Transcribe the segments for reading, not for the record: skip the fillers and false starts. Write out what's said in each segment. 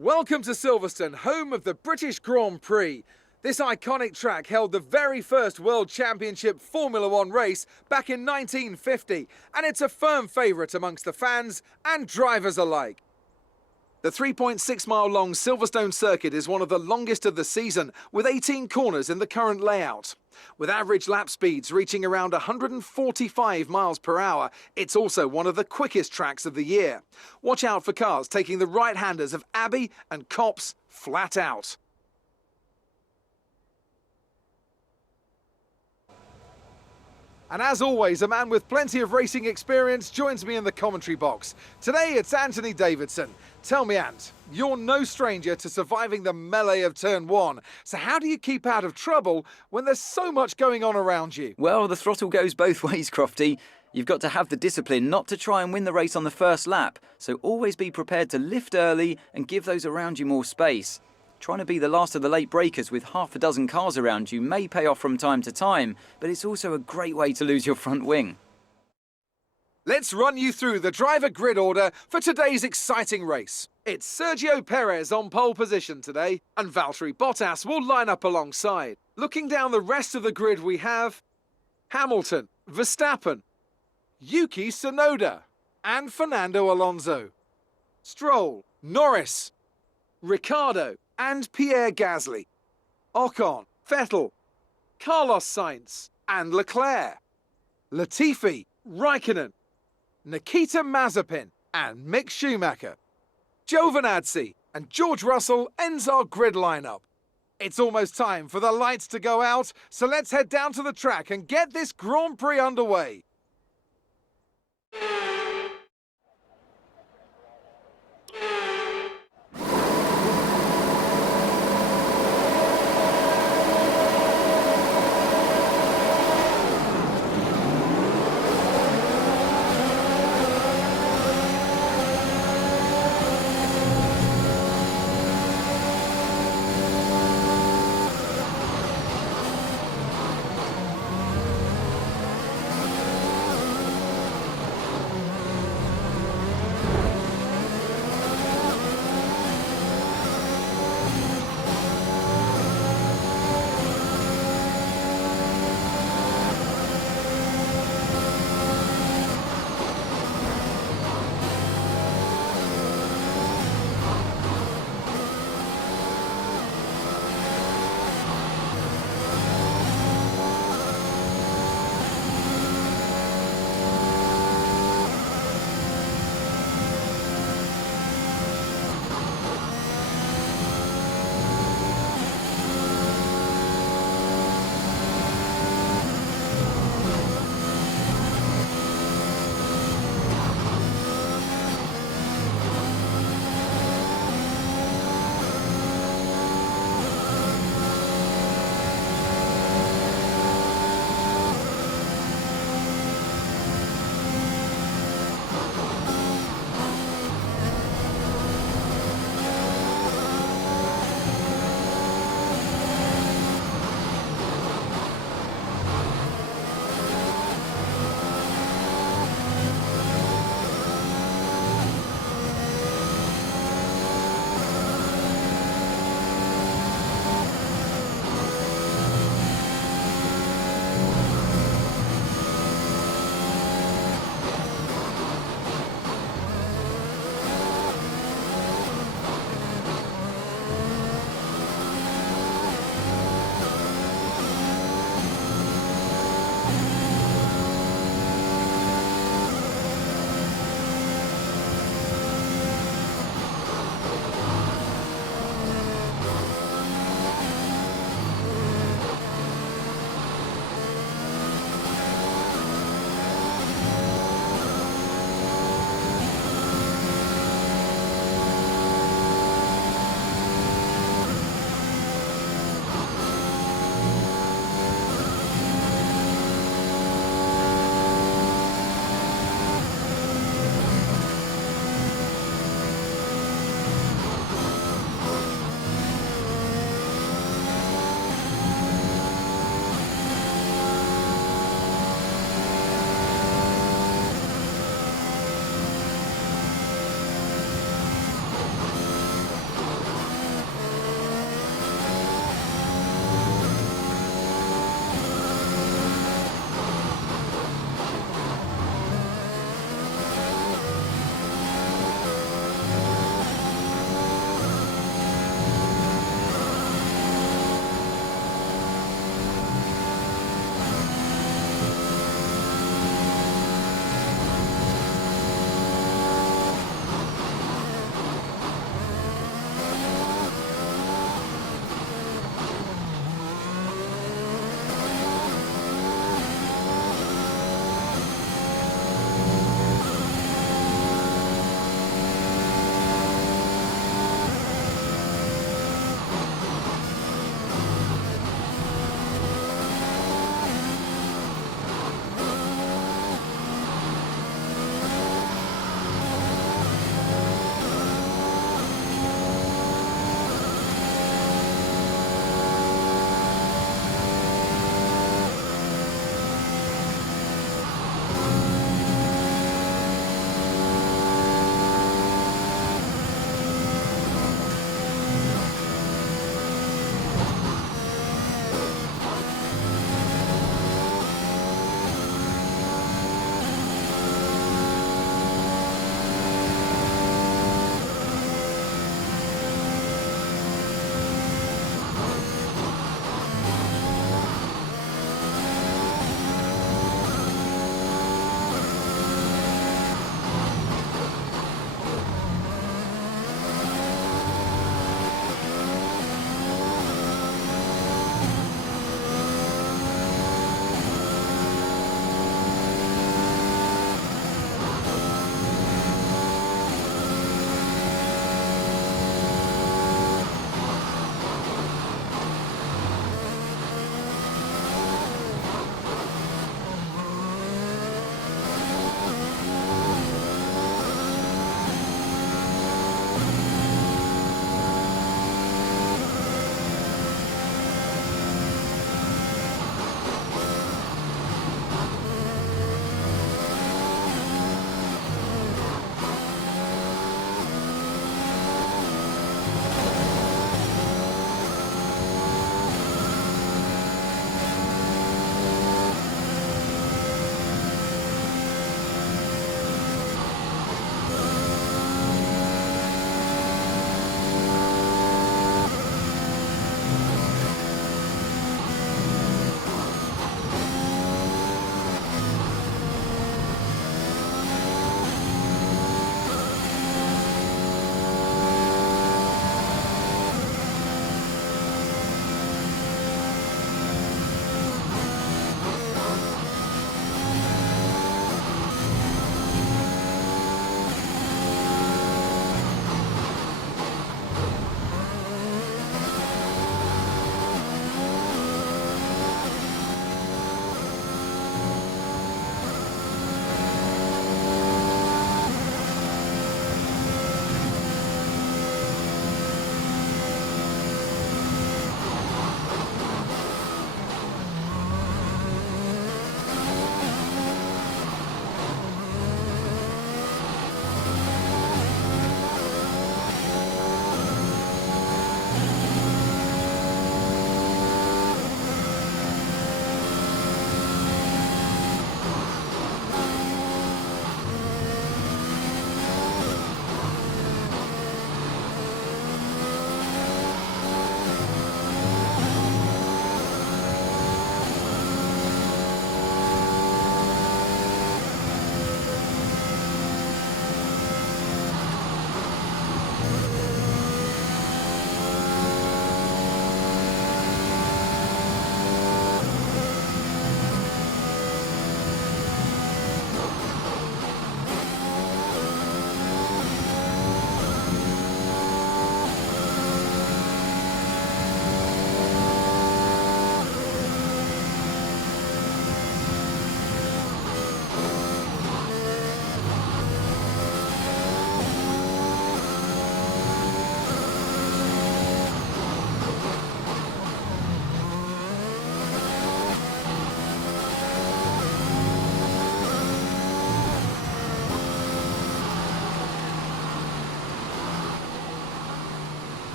Welcome to Silverstone, home of the British Grand Prix. This iconic track held the very first World Championship Formula One race back in 1950, and it's a firm favourite amongst the fans and drivers alike. The 3.6-mile-long Silverstone circuit is one of the longest of the season, with 18 corners in the current layout. With average lap speeds reaching around 145 miles per hour, it's also one of the quickest tracks of the year. Watch out for cars taking the right-handers of Abbey and Copse flat out. And as always, a man with plenty of racing experience joins me in the commentary box. Today it's Anthony Davidson. Tell me, Ant, you're no stranger to surviving the melee of turn one. So how do you keep out of trouble when there's so much going on around you? Well, the throttle goes both ways, Crofty. You've got to have the discipline not to try and win the race on the first lap. So always be prepared to lift early and give those around you more space. Trying to be the last of the late breakers with half a dozen cars around you may pay off from time to time, but it's also a great way to lose your front wing. Let's run you through the driver grid order for today's exciting race. It's Sergio Perez on pole position today, and Valtteri Bottas will line up alongside. Looking down the rest of the grid, we have Hamilton, Verstappen, Yuki Tsunoda, and Fernando Alonso. Stroll, Norris, Ricciardo, and Pierre Gasly. Ocon, Vettel, Carlos Sainz, and Leclerc. Latifi, Raikkonen, Nikita Mazepin, and Mick Schumacher. Giovinazzi and George Russell ends our grid lineup. It's almost time for the lights to go out, so let's head down to the track and get this Grand Prix underway.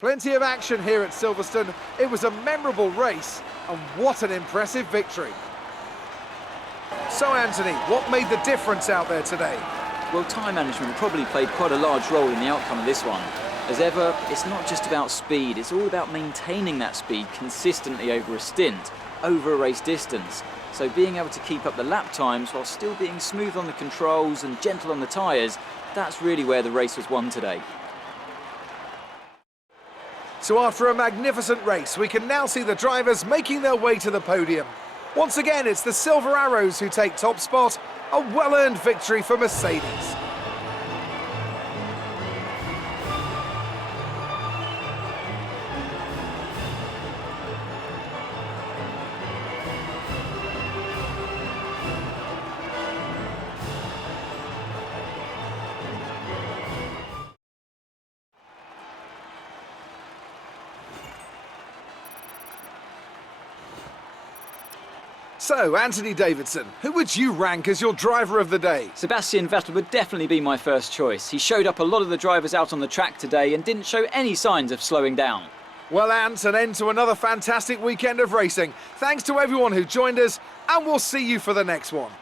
Plenty of action here at Silverstone. It was a memorable race, and what an impressive victory. So Anthony, what made the difference out there today? Well, time management probably played quite a large role in the outcome of this one. As ever, it's not just about speed, it's all about maintaining that speed consistently over a stint, over a race distance. So being able to keep up the lap times while still being smooth on the controls and gentle on the tyres, that's really where the race was won today. So after a magnificent race, we can now see the drivers making their way to the podium. Once again, it's the Silver Arrows who take top spot, a well-earned victory for Mercedes. So, Anthony Davidson, who would you rank as your driver of the day? Sebastian Vettel would definitely be my first choice. He showed up a lot of the drivers out on the track today and didn't show any signs of slowing down. Well, Ant, an end to another fantastic weekend of racing. Thanks to everyone who joined us, and we'll see you for the next one.